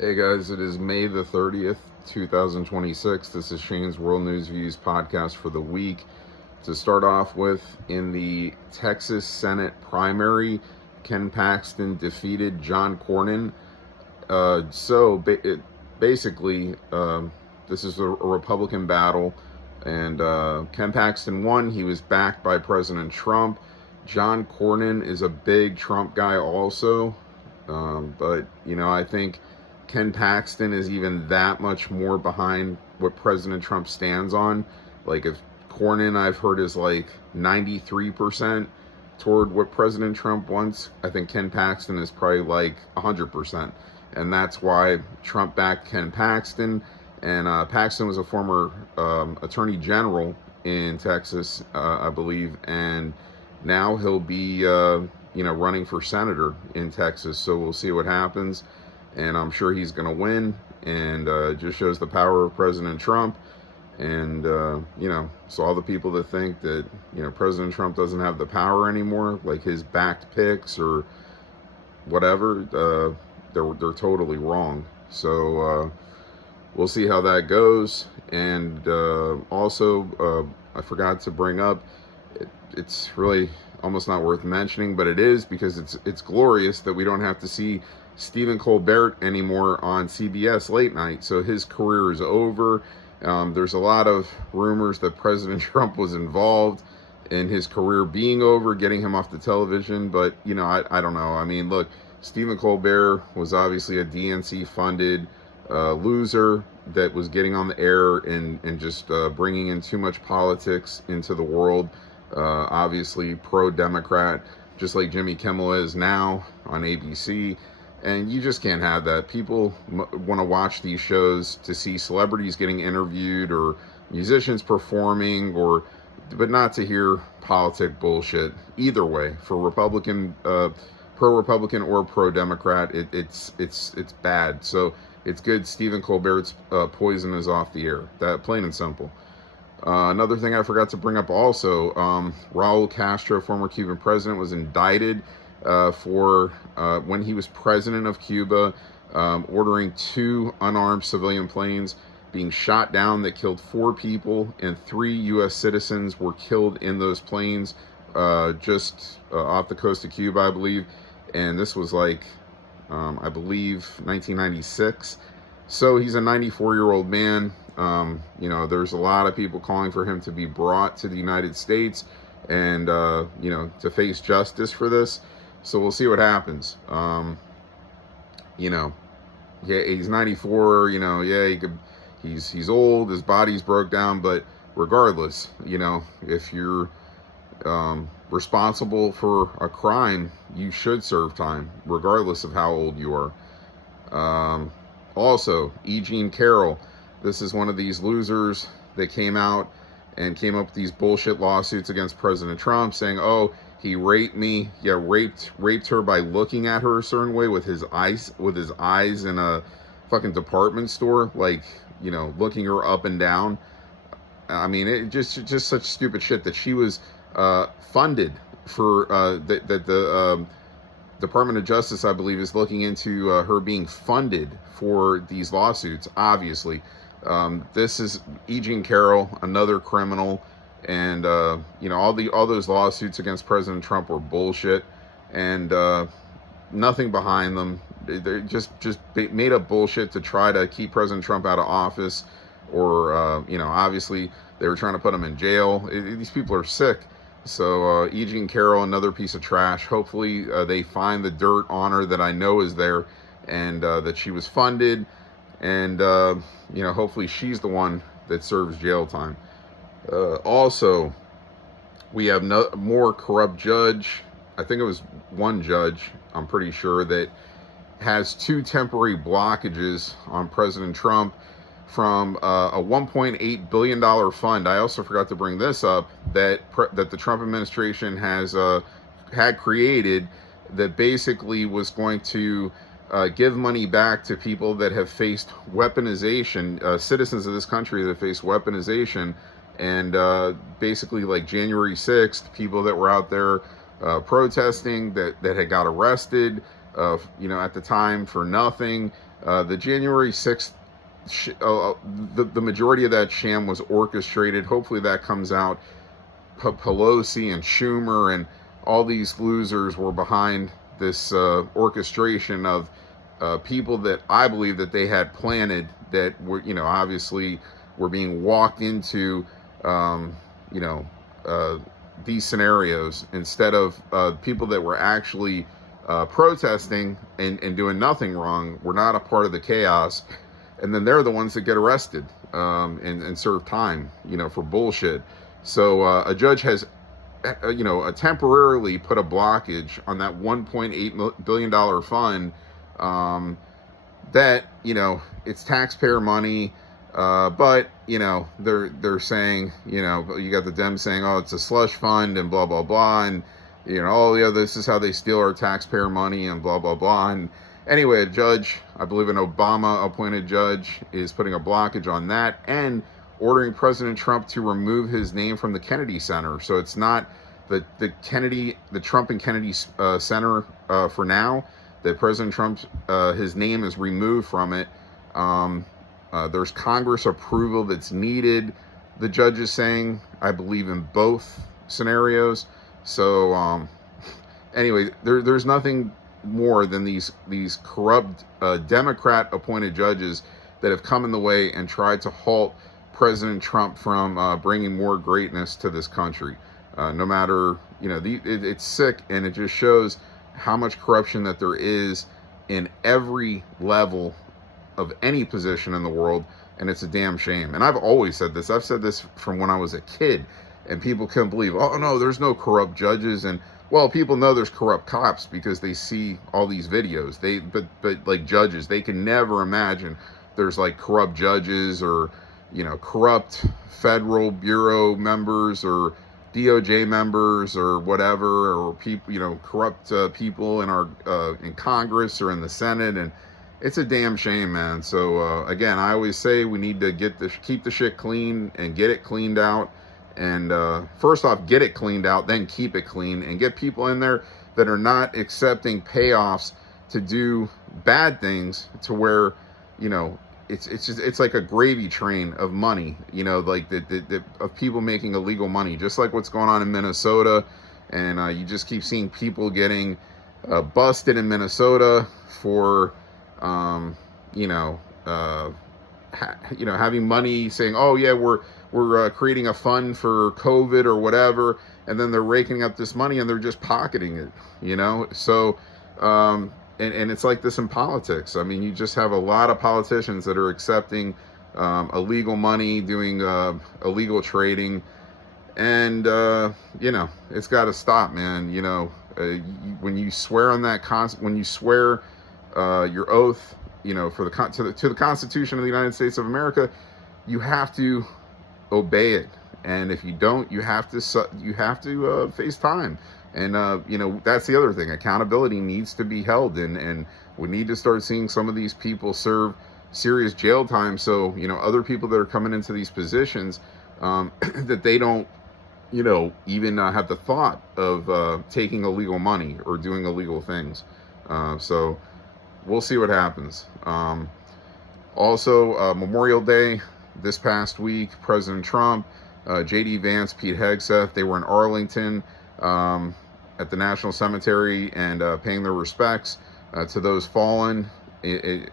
Hey guys, it is May the 30th, 2026. This is Shane's World News Views podcast for the week. To start off with, in the Texas Senate primary, Ken Paxton defeated John Cornyn. Basically, this is a Republican battle, and Ken Paxton won. He was backed by President Trump. John Cornyn is a big Trump guy also, but I think Ken Paxton is even that much more behind what President Trump stands on. Like, if Cornyn, I've heard, is like 93% toward what President Trump wants, I think Ken Paxton is probably like 100%. And that's why Trump backed Ken Paxton. And Paxton was a former attorney general in Texas, I believe. And now he'll be, running for senator in Texas. So we'll see what happens. And I'm sure he's going to win, and it just shows the power of President Trump. And, so all the people that think that, President Trump doesn't have the power anymore, like his backed picks or whatever, they're totally wrong. So we'll see how that goes. And also, I forgot to bring up, it's really almost not worth mentioning, but it is, because it's glorious that we don't have to see Stephen Colbert anymore on CBS late night. So his career is over. There's a lot of rumors that President Trump was involved in his career being over, getting him off the television. But, I don't know. I mean, look, Stephen Colbert was obviously a DNC funded loser that was getting on the air and just bringing in too much politics into the world. Obviously pro-Democrat, just like Jimmy Kimmel is now on ABC. And you just can't have that. People want to watch these shows to see celebrities getting interviewed or musicians performing, but not to hear politic bullshit. Either way, for Republican, pro-Republican or pro-Democrat, it's bad. So it's good Stephen Colbert's poison is off the air. That, plain and simple. Another thing I forgot to bring up also, Raul Castro, former Cuban president, was indicted for when he was president of Cuba, ordering 2 unarmed civilian planes being shot down that killed 4 people, and 3 U.S. citizens were killed in those planes just off the coast of Cuba, I believe. And this was like, I believe, 1996. So he's a 94-year-old man. There's a lot of people calling for him to be brought to the United States and, to face justice for this. So we'll see what happens. Yeah, he's 94, he's old, his body's broke down, but regardless, if you're responsible for a crime, you should serve time, regardless of how old you are. Also, E. Jean Carroll, this is one of these losers that came out and came up with these bullshit lawsuits against President Trump, saying, oh, he raped me. Yeah, raped her by looking at her a certain way with his eyes in a fucking department store, like, looking her up and down. I mean, it just such stupid shit that she was funded for that the Department of Justice, I believe, is looking into her being funded for these lawsuits. Obviously, this is E. Jean Carroll, another criminal. And, all those lawsuits against President Trump were bullshit, and nothing behind them. They just made up bullshit to try to keep President Trump out of office, or, obviously they were trying to put him in jail. These people are sick. So E. Jean Carroll, another piece of trash. Hopefully they find the dirt on her that I know is there, and that she was funded, and, hopefully she's the one that serves jail time. Also, we have more corrupt judge. I think it was one judge, I'm pretty sure, that has 2 temporary blockages on President Trump from a $1.8 billion fund. I also forgot to bring this up, that the Trump administration had created, that basically was going to give money back to people that have faced weaponization, citizens of this country that face weaponization. And basically, like January 6th, people that were out there protesting that had got arrested, at the time for nothing, The January 6th, the majority of that sham was orchestrated. Hopefully that comes out. Pelosi and Schumer and all these losers were behind this orchestration of people that I believe that they had planted, that were, obviously were being walked into, these scenarios, instead of people that were actually protesting and doing nothing wrong, were not a part of the chaos. And then they're the ones that get arrested and serve time, for bullshit. So a judge has, temporarily put a blockage on that $1.8 billion fund that, it's taxpayer money. But, they're saying, you got the Dems saying, oh, it's a slush fund and blah, blah, blah. And, oh, yeah, this is how they steal our taxpayer money and blah, blah, blah. And anyway, a judge, I believe an Obama-appointed judge, is putting a blockage on that and ordering President Trump to remove his name from the Kennedy Center. So it's not the Trump and Kennedy Center for now, that President Trump's, his name is removed from it. There's Congress approval that's needed, the judge is saying, I believe, in both scenarios. So anyway, there's nothing more than these corrupt Democrat-appointed judges that have come in the way and tried to halt President Trump from bringing more greatness to this country. No matter, it's sick, and it just shows how much corruption that there is in every level of any position in the world, and it's a damn shame. And I've always said this. I've said this from when I was a kid, and people couldn't believe, oh no, there's no corrupt judges. And well, people know there's corrupt cops because they see all these videos. But like judges, they can never imagine there's like corrupt judges or, corrupt federal bureau members or DOJ members or whatever, or people, corrupt people in our in Congress or in the Senate. And it's a damn shame, man. So again, I always say we need to keep the shit clean and get it cleaned out. And first off, get it cleaned out, then keep it clean, and get people in there that are not accepting payoffs to do bad things, to where, it's like a gravy train of money, like of people making illegal money, just like what's going on in Minnesota. And you just keep seeing people getting busted in Minnesota for, having money, saying, oh yeah, we're creating a fund for COVID or whatever, and then they're raking up this money and they're just pocketing it, So, and it's like this in politics. I mean, you just have a lot of politicians that are accepting illegal money, doing illegal trading, and it's got to stop, man. When you swear on that when you swear your oath, for to the Constitution of the United States of America, you have to obey it. And if you don't, you have to face time. And that's the other thing. Accountability needs to be held, and we need to start seeing some of these people serve serious jail time. So other people that are coming into these positions, that they don't even have the thought of taking illegal money or doing illegal things. So we'll see what happens. Also, Memorial Day this past week, President Trump, J.D. Vance, Pete Hegseth, they were in Arlington at the National Cemetery and paying their respects to those fallen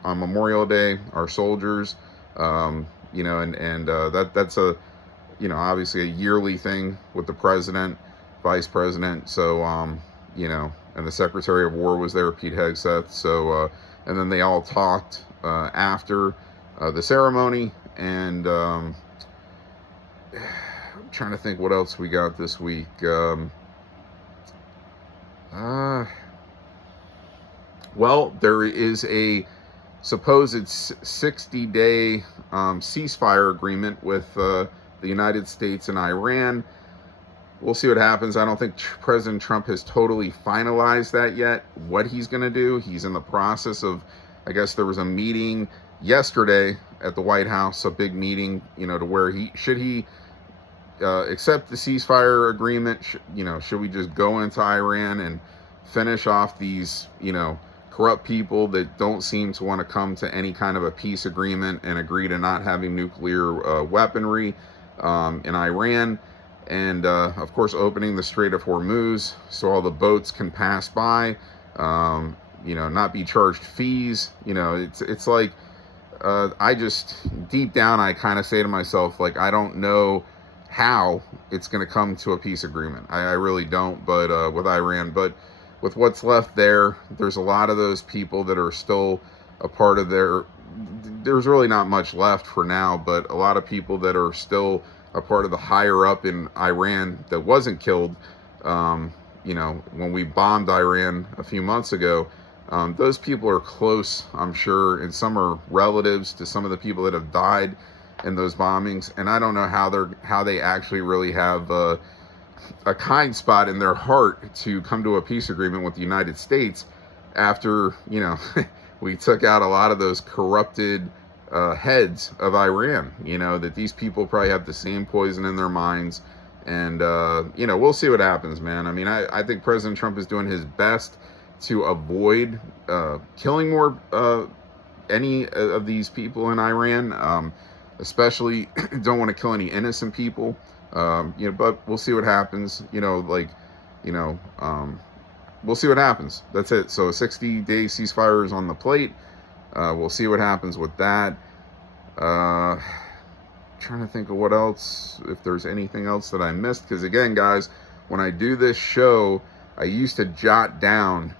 on Memorial Day, our soldiers. That's a obviously a yearly thing with the president, vice president. So and the Secretary of War was there, Pete Hegseth. So and then they all talked after the ceremony. And I'm trying to think what else we got this week. Well, there is a supposed 60-day ceasefire agreement with the United States and Iran. We'll see what happens. I don't think President Trump has totally finalized that yet, what he's going to do. He's in the process of, I guess there was a meeting yesterday at the White House, a big meeting, to where should he accept the ceasefire agreement? Should we just go into Iran and finish off these, corrupt people that don't seem to want to come to any kind of a peace agreement and agree to not having nuclear weaponry in Iran. And of course, opening the Strait of Hormuz so all the boats can pass by, not be charged fees. It's like, I just, deep down, I kind of say to myself, like, I don't know how it's going to come to a peace agreement. I really don't, but with Iran. But with what's left there's a lot of those people that are still a part of there's really not much left for now, but a lot of people that are still a part of the higher up in Iran that wasn't killed, when we bombed Iran a few months ago. Those people are close, I'm sure, and some are relatives to some of the people that have died in those bombings. And I don't know how they actually really have a kind spot in their heart to come to a peace agreement with the United States after, we took out a lot of those corrupted heads of Iran. That these people probably have the same poison in their minds. And, we'll see what happens, man. I mean, I think President Trump is doing his best to avoid killing more any of these people in Iran, especially don't want to kill any innocent people. But we'll see what happens. We'll see what happens. That's it. So a 60-day ceasefire is on the plate. We'll see what happens with that. Trying to think of what else, if there's anything else that I missed. Because again, guys, when I do this show, I used to jot down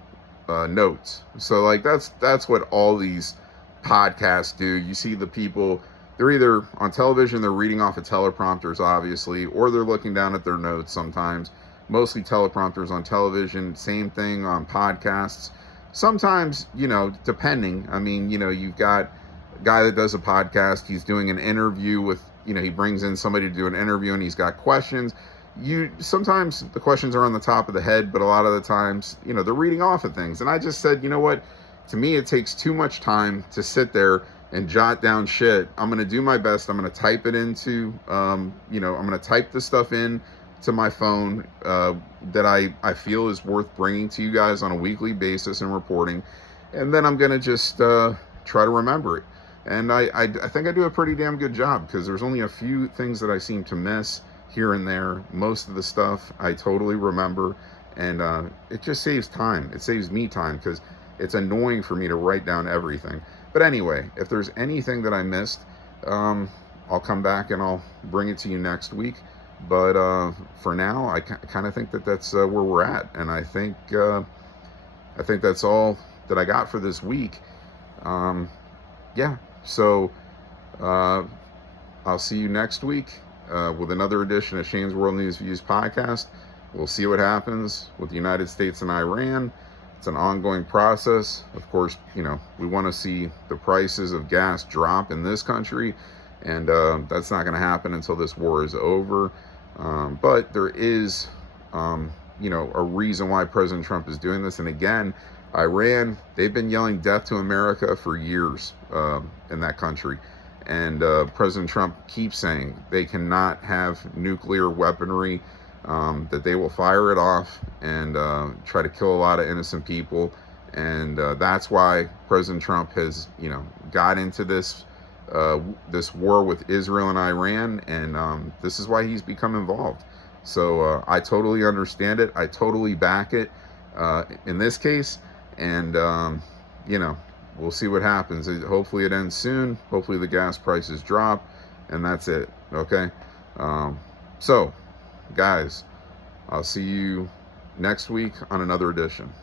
notes. So like that's what all these podcasts do. You see the people, they're either on television, they're reading off of teleprompters, obviously, or they're looking down at their notes sometimes. Mostly teleprompters on television, same thing on podcasts. Sometimes, depending. I mean, you've got a guy that does a podcast, he's doing an interview with, he brings in somebody to do an interview and he's got questions. Sometimes the questions are on the top of the head, but a lot of the times, they're reading off of things. And I just said, you know what? To me, it takes too much time to sit there and jot down shit. I'm going to do my best. I'm going to type it into, I'm going to type the stuff in to my phone that I feel is worth bringing to you guys on a weekly basis and reporting. And then I'm going to just try to remember it. And I think I do a pretty damn good job, because there's only a few things that I seem to miss here and there. Most of the stuff I totally remember, and it just saves time. It saves me time, because it's annoying for me to write down everything. But anyway, if there's anything that I missed, I'll come back and I'll bring it to you next week. But for now, I kind of think that that's where we're at, and I think that's all that I got for this week. So I'll see you next week with another edition of Shane's World News Views podcast. We'll see what happens with the United States and Iran. It's an ongoing process. Of course, we want to see the prices of gas drop in this country, and that's not going to happen until this war is over. But there is, a reason why President Trump is doing this. And again, Iran, they've been yelling death to America for years in that country. And President Trump keeps saying they cannot have nuclear weaponry, that they will fire it off and try to kill a lot of innocent people. And that's why President Trump has, got into this war with Israel and Iran. And this is why he's become involved. So I totally understand it. I totally back it in this case. And, we'll see what happens. Hopefully it ends soon. Hopefully the gas prices drop, and that's it. Okay. So guys, I'll see you next week on another edition.